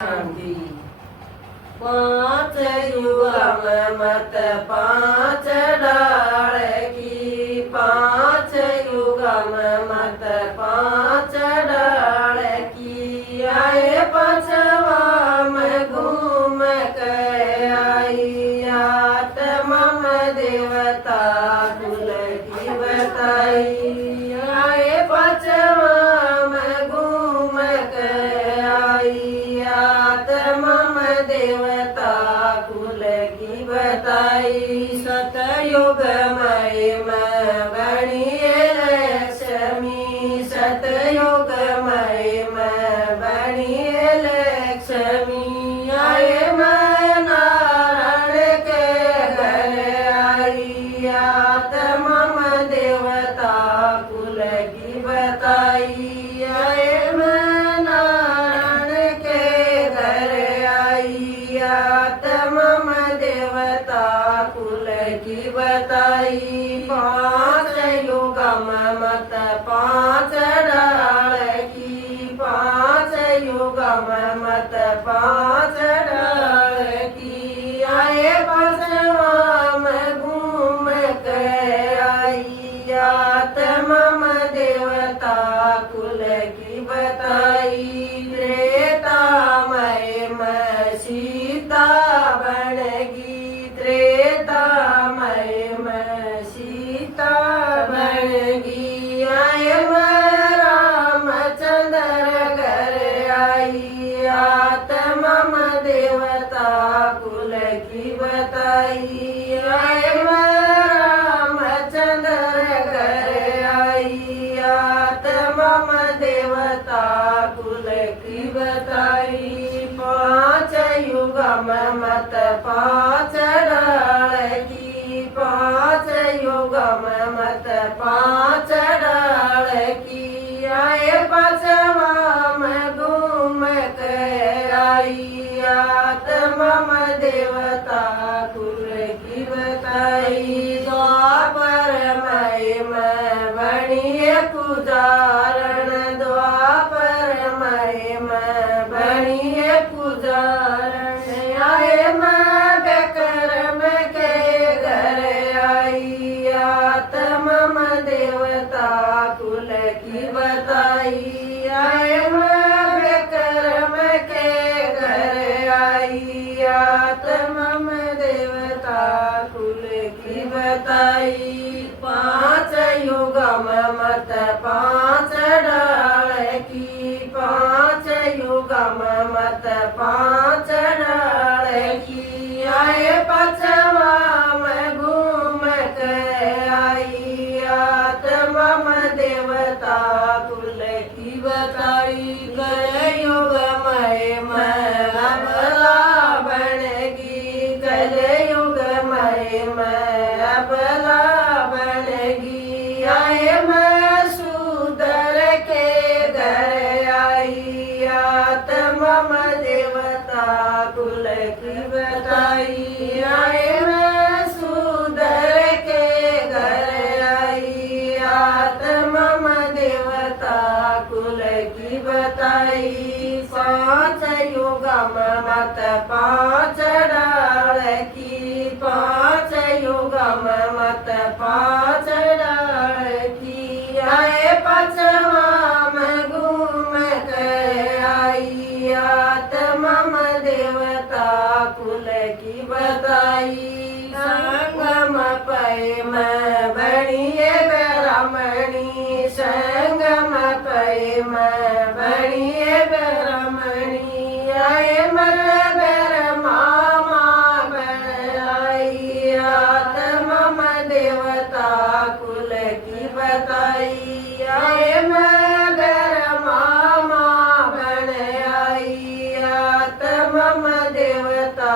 पांच युगम मत पांच डाल की, पांच युगम मत पांच डाल की। आए पछवा में घूम के आई, आत्मा देवता कुल की बताई। आए पछवा में घूम के आई, आत्मा देवता कुल की बताई। सतयुग मय में बनिए लक्ष्मी, सतयुग मय में बनिए लक्ष्मी। आए मैं नारायण के घर आई, आत्मा देवता कुल की बताई। आए मैं नारायण के घर आई, आत्मा देवता कुल की बताई। पांच युगम मत पांच डाल की, पांच युगम मत पांच डाल की। आए पछवा में घूम के आई, आत्मा देवता कुल की बताई। त्रेता मय में सीता बनेगी, त्रेता मय में सीता बनेगी। आए मैं रामचंद्र घर आई, आत्मा देवता कुल की बताई। आए मैं रामचंद्र घर आई, आत्मा देवता कुल की बताई। पांच युगम मत पांच डाल की, पांच युगम मत पांच डाल की। आए पछवा में घूम के आई, आत्मा देवता कुल की बताई। द्वापर मय में बनिए पुजारण, द्वापर मय में बनिए पुजारण। आए मैं विक्रम के घर आई, आत्मा देवता कुल की बताई। आए मैं विक्रम के घर आई, आत्मा देवता कुल की बताई। पांच युगम मत पांच डाल की, पांच युगम मत पांच डाल की। आए पछवा में घूम के आई, आत्मा देवता कुल की बताई। कलयुग मय में अबला बनेगी, कलयुग मय में अबला बनेगी। आए मैं शूद्र के घर आई, आत्मा देवता कुल की बताई। आए मैं शूद्र के घर आई, आत्मा देवता कुल की बताई। पांच युगम मत पांच डाल की, पांच युगम मत पांच डाल की। आए पछवा में घूम के आई, आत्मा देवता कुल की बताई। संगम पय में बनिए ब्राह्मणी, संगम पय में बनिए ब्राह्मणी। आए मैं ब्रह्मा बनाई, आत्मा देवता कुल की बताई। आए मैं ब्रह्मा बनाई, आत्मा देवता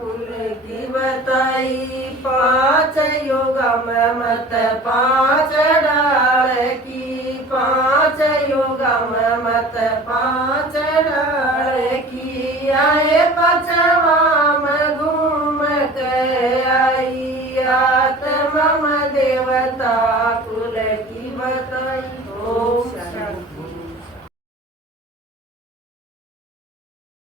कुल की बताई। पांच युगम मत पांच डाल की, पांच युगम मत पांच डाल